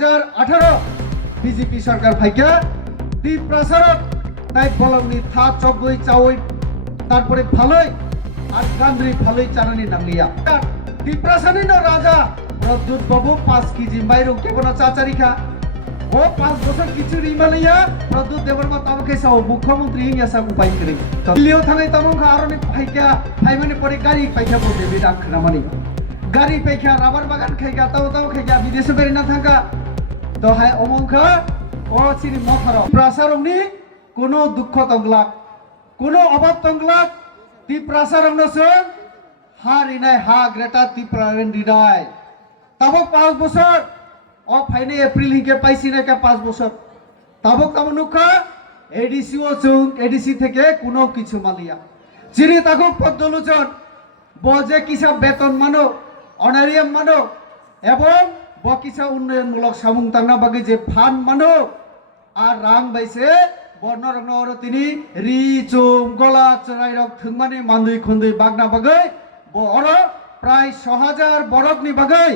2018 BJP সরকার ফাইকা তি প্রসারক তাই বলংনি থা চগই চাওই তারপরে ভালোই আর গান্দ্রি ভালোই চানানি নামলিয়া তি প্রসারিনো রাজা প্রদ্যুৎ বাবু 5 কেজি মাইরং কেবনা চাচারিখা ও 5 বছর কিছু রিমালিয়া প্রদ্যুৎ দেববর্মা তামকে সাও মুখ্যমন্ত্রী হিংসা উপায় করে দিল্লিও থানাই তামংখা আরনি ফাইকা ফাইমানে পরে গাড়ি পাইখা বলতে বিরাট খানামানি গাড়ি পাইখা রাবার বাগান খাইকা তাও খাইকা বিদেশে বেরি না থাকা তো হাই অমংখা ও চিনি মথার প্রাসারংনি কোনো দুঃখ তংলাক কোনো অভাব তংলাক তি প্রাসারংনসং হা রিনাই হা গ্রেটা তি প্রারেন রিনাই তাবক 5 বছর ও ফাইনে এপ্রিল হিকে পাইছি না কে 5 বছর তাবক তামনুখা এডিসিও চুং এডিসি থেকে কোনো কিছু মালিয়া চিনি তাকক পদ্মলোচন বজে কিসা বেতন মানো অনারিয়াম মানো এবং বকিসা উন্নয়নমূলক সামুং তাংনা বাগে যে ফান্ড মানো আর রাং বাইছে বর্ণরগ্ন তিনি রি চুম গলা চরাই রক থংমানি মান্দুই খুন্দুই বাগনা বাগৈ বড় প্রায় 6000 বরকনি বাগৈ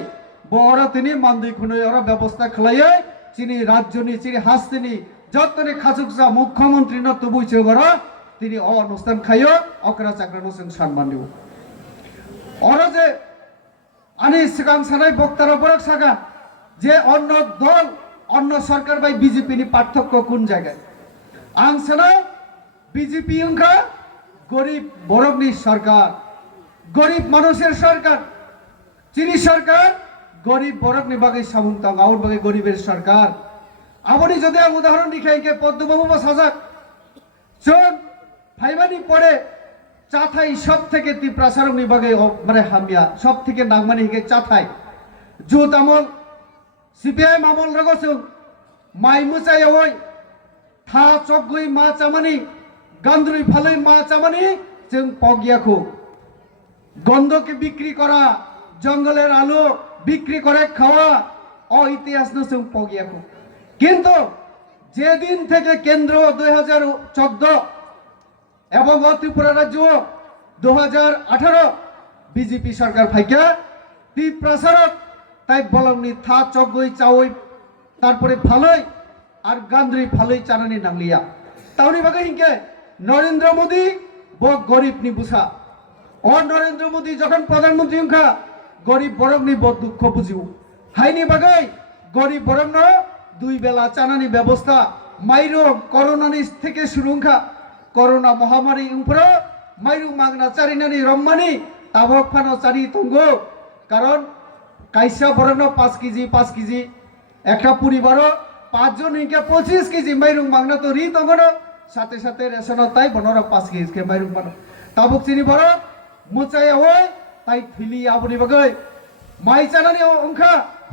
বড় তিনি মান্দুই খুন্দুই অর ব্যবস্থা খলাইয়ে চিনি রাজ্যনি চিনি হাসতিনি যতনে খাজুকসা মুখ্যমন্ত্রী ন তবুই চগর তিনি অনুষ্ঠান খাইও অকরা চাকরানো সং সম্মান দিও অর যে আনি সিগাং সানাই বক্তারা বরক সাগা যে অন্য দল অন্য সরকার বাই বিজেপি নি পার্থক্য কোন জায়গায় আং সানাই বিজেপি অংখা গরিব বরকনি সরকার গরিব মানুষের সরকার চিনি সরকার গরিব বরকনি বাগে সামুংতাং আউর বাগে গরিবের সরকার আমনি যদি আং উদাহরণ দিখাইকে পদ্মবাবু বা সাজাক চোন ফাইবানি পড়ে চাথাই সব থেকে তি প্রাসারংনি বাগে মানে হামিয়া সব থেকে নাগমানি হিকে চাথাই জুত আমল সিপিআই আমল রগসুং মাই মুচাই ওই থা চগই মা চামানি গান্দ্রুই ফালই মা চামানি जों পগিয়াখু গন্ধকে বিক্রি করা জঙ্গলের আলো বিক্রি করে খাওয়া ও ইতিহাস ন जों পগিয়াখু কিন্তু যেদিন থেকে কেন্দ্র 2014 এবং ত্রিপুরা রাজ্য 2018 বিজেপি সরকার ফাইকা তি প্রসারক তাই বলংনি থা চগই চাওই তারপরে ভালোই আর গান্দ্রি ভালোই চানানি নামলিয়া তাউনি বাগে হিংকে নরেন্দ্র মোদী ব গরিব নি বুঝা ও নরেন্দ্র মোদী যখন প্রধানমন্ত্রী হংখা গরিব বরংনি ব দুঃখ বুঝিও হাইনি বাগে গরিব বরং দুই বেলা চানানি ব্যবস্থা মাইরো করোনানি থেকে শুরু হংখা করোনা মহামারী উপর মাইরু মাগনা চারিনানি রম্মানি তাবক ফানো চারি তঙ্গো কারণ কাইসা বরং 5 কেজি একটা পরিবারও 5 জন হিংকে 25 কেজি মাইরু মাগনা তো রি তঙ্গনো সাথে সাথে রেশন তাই বনর 5 কেজি কে মাইরু পানো তাবক চিনি বড় মুচাই হয় তাই থিলি আবনি বাগৈ মাই চানানি অংখা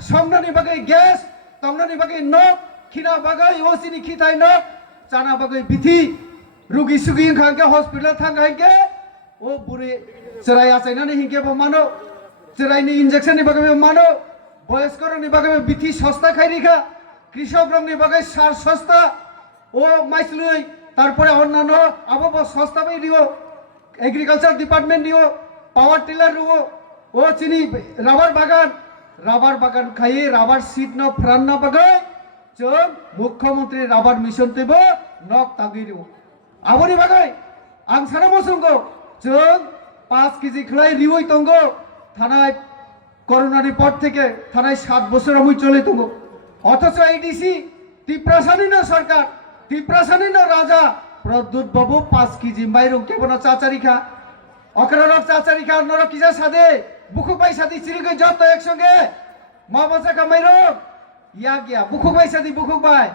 সমনানি বাগৈ গ্যাস তংনানি বাগৈ নক খিনা বাগৈ ও চিনি খিতাই নক চানা বাগৈ বিথি रुगी सुगी खांके हॉस्पिटल थांगे ओ बुरे चराई आचाइनानि हिंके बो मानो चराइनि इंजेक्शन नि बागे मानो बयस्कर नि बागे बिथि सस्ता खाइरिखा कृषक रंगनि बागे सार सस्ता ओ माइसलुई तारपरे अन्नानो आबो सस्ता बाई दिओ एग्रीकालचार डिपार्टमेंट दिओ पावर टिलर रुओ ओ चिनी राबार बागान खाइ राबार सीट न फ्रान न बागे जों मुख्यमंत्री राबार मिशन तेबो नक तागिरिओ आबनि बागै आं साना मसंगो जों 5 केजी खलाई रिवई तंगो थानाय করোনার পর থেকে থানায় 7 বছর আমি চলে তঙ্গো অথচ এডিসি ত্রিপ্রাসানিন সরকার ত্রিপ্রাসানিন রাজা প্রদ্যুৎ বাবু 5 কেজি মাইরং কেবনা চাচারিখা অকরার চাচারিখা নর কিজা সাদে বুকু পাই সাদি চিরিকে যত একসঙ্গে মা বাচ্চা কামাইরো ইয়া গিয়া বুকু পাই সাদি বুকু পাই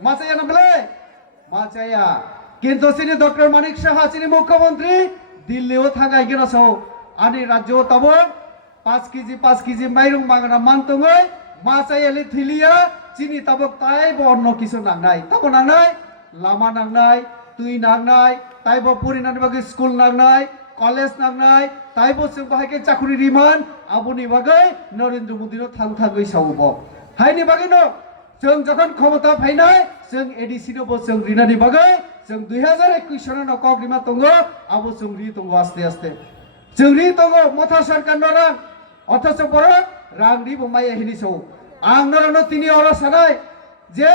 মাচায়া না বলে মাচায়া কিন্তু চিনি ডক্টর মানিক সাহা চিনি মুখ্যমন্ত্রী দিল্লিও থাকাই গেল সৌ আনি রাজ্য তব 5 কেজি মাইরং মাগনা মানতঙ্গই মাচাইয়ালি থিলিয়া চিনি তবক তাই অন্য কিছু নাংনাই তব নাংনাই লামা নাংনাই তুই নাংনাই তাইব পরিনানি বাগে স্কুল নাংনাই কলেজ নাংনাই তাইব जों बाहायके চাকরি রিমান আবনি বাগে নরেন্দ্র মোদীর থাংথাগৈ সাউব হাইনি বাগে ন जों যখন ক্ষমতা ফাইনাই जों एडिसि नो जों रिनानि बागे जों 2021 सननो कग्रिमा तंगो आबो जों रि तंगो आस्ते आस्ते जों रि तंगो मथा सरकार नरा अथच बर रांनि बमाय हिनि सौ আন্দোলন তিনি অবস্থায় যে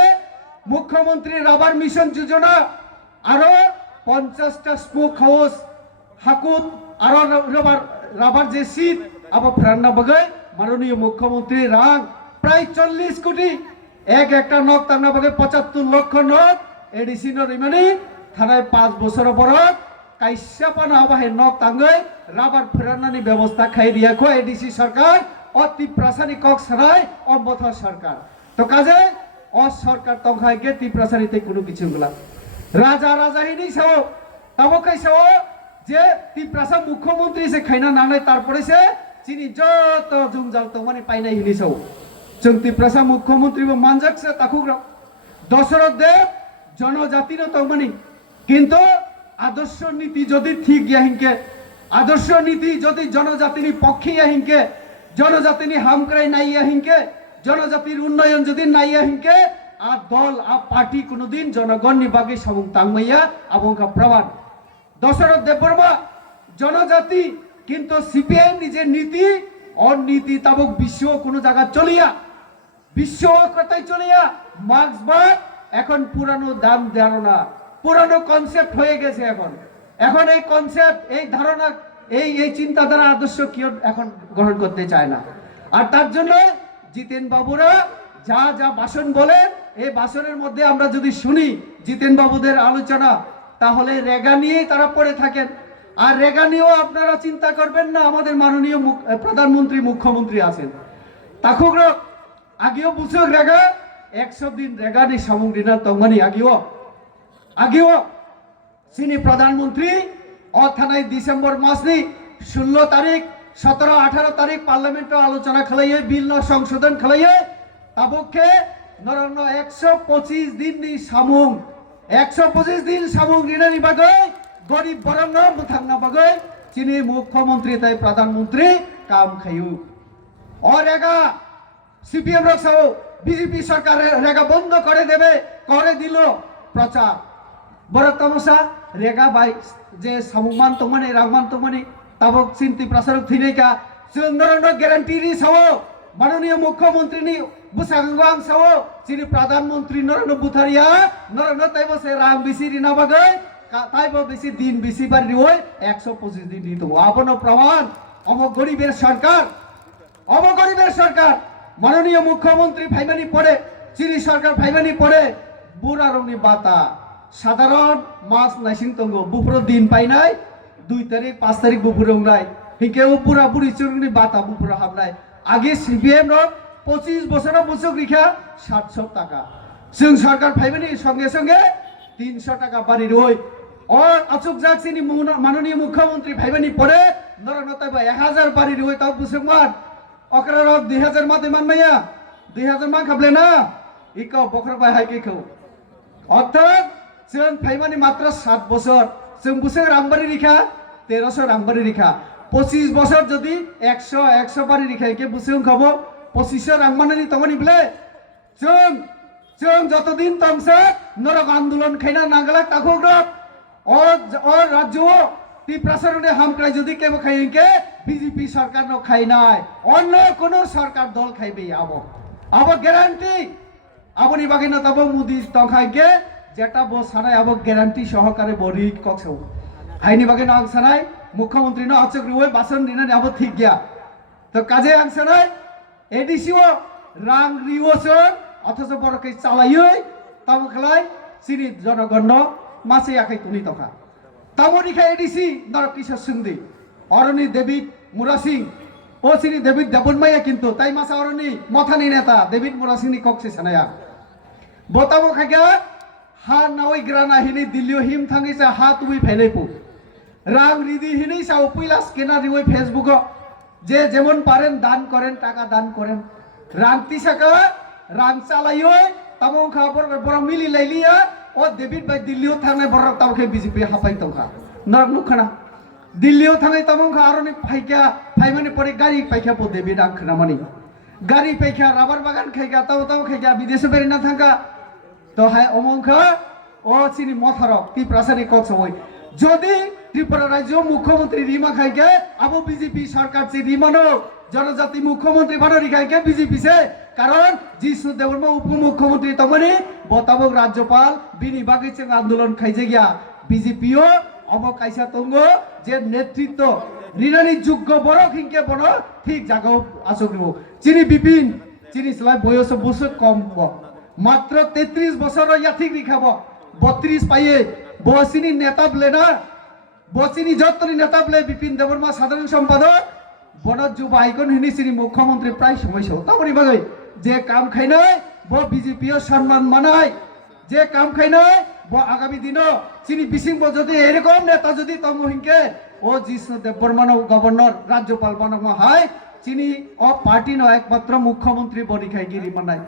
মুখ্যমন্ত্রী রাবার মিশন যোজনা আরো 50টা স্মোক হাউস হাকুত আরো রাবার যে সিট আবার ফেরান্না বাগে মাননীয় মুখ্যমন্ত্রী রাং প্রায় 40 কোটি একটা নক তান্না বাগে 75 লক্ষ নক এডিসি রিমানি থানায় 5 বছর বরত কাইসা পানা বাহে নক তাঙ্গে রাবার ফেরান্নানি ব্যবস্থা খাই দিয়া খো এডিসি সরকার অতি প্রাসানিক কক সারাই অবথ সরকার তো কাজে সরকার তখায় গে তি প্রাসানিতে কোনো কিছু গুলা রাজা রাজা হিনি সাও তাবো কাইসাও যে তি প্রাসা মুখ্যমন্ত্রী সে খাইনা নানাই তারপরে সে চিনি যত জুমজাল তো মানে পাইনা হিনি সাও जों ति प्रासा मुख्यमंत्री मानजाक से ताकुग्रा दशरथ देव जनजातिर तमनि किंतु आदर्श नीति जदि ठीक या हिंके आदर्श नीति जदि जनजातिनि पक्षे या हिंके जनजातिनि हामक्राय नाइ या हिंके जनजातिर उन्नयन जदि नाइ या हिंके आ दल आ पार्टी कोनोदिन जनगणनि बागे साबुं तांगमैया आबंका प्रमाण दशरथ देवबर्मा जनजाति किंतु सीपीआई निजे नीति और नीति ताबक विश्व कोनो জায়গা চলিয়া বিশ্ব কথাই চলিয়া মার্ক্সবাদ এখন পুরানো দাম ধারণা পুরানো কনসেপ্ট হয়ে গেছে এখন এই কনসেপ্ট এই ধারণা এই চিন্তাধারা আদর্শ কেউ এখন গ্রহণ করতে চায় না আর তার জন্য জিতেন বাবুরা যা যা ভাষণ বলেন এই ভাষণের মধ্যে আমরা যদি শুনি জিতেন বাবুদের আলোচনা তাহলে রেগা নিয়েই তারা পড়ে থাকেন আর রেগা নিয়েও আপনারা চিন্তা করবেন না আমাদের মাননীয় প্রধানমন্ত্রী মুখ্যমন্ত্রী আছেন তাকুগ্র আগেও বুঝো রেগা 100 দিন রেগা নি সামগ্রীনা তংমানি আগেও সিনি প্রধানমন্ত্রী অথানাই ডিসেম্বর মাসনি 16 তারিখ 17 18 তারিখ পার্লামেন্ট আলোচনা খালাইয়ে বিল সংশোধন খালাইয়ে তাবকে নরন 125 দিন নি সামুং 125 দিন সামুং রিনানি বাগে গরিব বরং মুথাংনা বাগে চিনি মুখ্যমন্ত্রী তাই প্রধানমন্ত্রী কাম খায়ু और रेगा सीपीएम रक्षाओ बीजेपी सरकार रेगा बंद करे देवे करे दिलो प्रचार बड़ तमसा रेगा बाई जे सामुमान तमने रागमान तमने ताबक चिंती प्रसारक थिनेका सुंदरन ग्यारंटी रि सावो माननीय मुख्यमंत्री नि बुसांगांग सावो चिनि प्रधानमंत्री नरेंद्र बुथारिया नरेंद्र ताइबो से राम बिसिरि ना बागे ताइबो बेसि दिन बेसि बारि होय 125 दिन दितो आपनो प्रमाण अम गरीबेर सरकार অবগরিবের সরকার মাননীয় মুখ্যমন্ত্রী ফাইমানি পড়ে চিনি সরকার ফাইমানি পড়ে বুড়া রংনি বাতা সাধারণ মাস নাইসিং তঙ্গ বুপুর দিন পাই নাই 2 তারিখ 5 তারিখ বুপুর নাই হিকেও বুড়া বুড়ি চুরনি বাতা বুপুর হাবনাই আগে সিপিএম র 25 বছর বছর রিখা 700 টাকা जों সরকার ফাইমানি সঙ্গে সঙ্গে 300 টাকা বাড়ি রই और अचुक जाक चिनी माननीय मुख्यमंत्री फाइमानि पड़े नरनताय 1000 बाড়ি রই তাও বুসুমান অকরারক 2000 মাতে মানমাইয়া 2000 মান খাবলে না ইকো বখরা বাই হাইকেখौ অর্থাৎ जों ফাইমানি মাত্র 7 বছর जों বুসে রামবাড়ি রিখা 1300 রামবাড়ি রিখা 25 বছর যদি 100 বাড়ি রিখা কে বুসে খাবো 2500 রামমানি তমনি বলে जों যতদিন তমসা নরক আন্দোলন খাইনা নাগলা তাখো और राज्य ती प्रसारणे हामक्राय जदि केबो खाइके बीजेपी सरकार न खाइ नाय अन्य कोनो सरकार दल खाइबे आबो ग्यारंटी आबोनि बागे न तब मोदी तखाइके जेटा बो सानाय आबो ग्यारंटी सहकारे बरि कक्सौ हाइनि बागे न आं सानाय मुख्यमंत्री न अचक रुवे बासन दिनानि आबो ठीक गया तो काजे आं सानाय एडिसिओ रां रिओसो अथच बरकै चालायै तब खलाय सिनि जनगण मासे आखाइ तुनि तखा तामोनिखा एडिसी नरकिशोर सिंह अरणी डेविड मुरासिंह ओ सिनी डेविड देबनमाया किंतु ताई मासा अरणी मथानि नेता डेविड मुरासिंहनि कक्से सानाया बताबो खागा हा नावै ग्राना हिनि दिल्लीयाव हिम थांगिसा हा तुइ फैनायपु रां रिदि हिनि साव पहिला स्केनार रिवै फेसबुक जे जेमन पारेन दान करेन टाका दान करेन रां तिसाका रां चालायो तामो खाबर बर मिलि लाइलिया ओ डेविड बाय दिल्लीयाव थांनाय बर तावखे बीजेपी हाफाय तंखा नरक नुखाना दिल्लीयाव थांनाय तामोखा आरनि फाइका फाइमानि परे गारि फाइका पो डेविड आं खोनामानि गारि फाइका राबार बागान खाइगा ताव खाइगा विदेश बेरिना थांगा तो हाय अमंखा ओ चिनि मथारक ती प्रासानि कक्सवै जदि त्रिपुरा राज्य मुख्यमंत्री रिमा खाइगे आबो बीजेपी सरकार चे रिमानो জনজাতি মুখ্যমন্ত্রী বানারি খাইকে বিজেপি সে কারণ জিষ্ণু দেববর্মা উপমুখ্যমন্ত্রী তমনি বতাবক রাজ্যপাল বিনি বাগিচে আন্দোলন খাইছে গিয়া বিজেপিও অব কাইসা তঙ্গ যে নেতৃত্ব রিনানি যোগ্য বড় কিংকে বড় ঠিক জায়গাও আসুক নিব চিনি বিপিন চিনি সেলাই বয়স বছর কম মাত্র 33 বছর ইয়াথিক রিখাব 32 পাইয়ে বসিনি নেতা বলে না বসিনি যতনি নেতা বলে বিপিন দেববর্মা সাধারণ সম্পাদক বনজ যুব আইকন হিনি চিনি মুখ্যমন্ত্রী প্রায় সময় তারপরে বাজে যে কাম খাইনাই ব বিজেপিও সম্মান মানায় যে কাম খাইনাই ব আগামী দিনও চিনি বিসিং যদি এরকম নেতা যদি তমহিংকে ও জিষ্ণু দেববর্মা গভর্নর রাজ্যপাল বানানো হয় চিনি ও পার্টি ন একমাত্র মুখ্যমন্ত্রী বনি খাইগিরি মানায়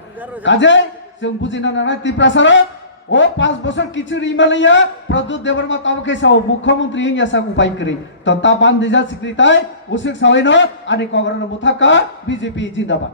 কাজে जों बुजिना नाना तिप्रासार ओ 5 বছর কিছু রিমালিয়া প্রদ্যুৎ দেববর্মা তাবকে সাও মুখ্যমন্ত্রী হিংসা উপায় করি তো তা বান্দিজা সিক্রিতাই উসিক সাওইনো আনি কগরন মুথাকা বিজেপি জিন্দাবাদ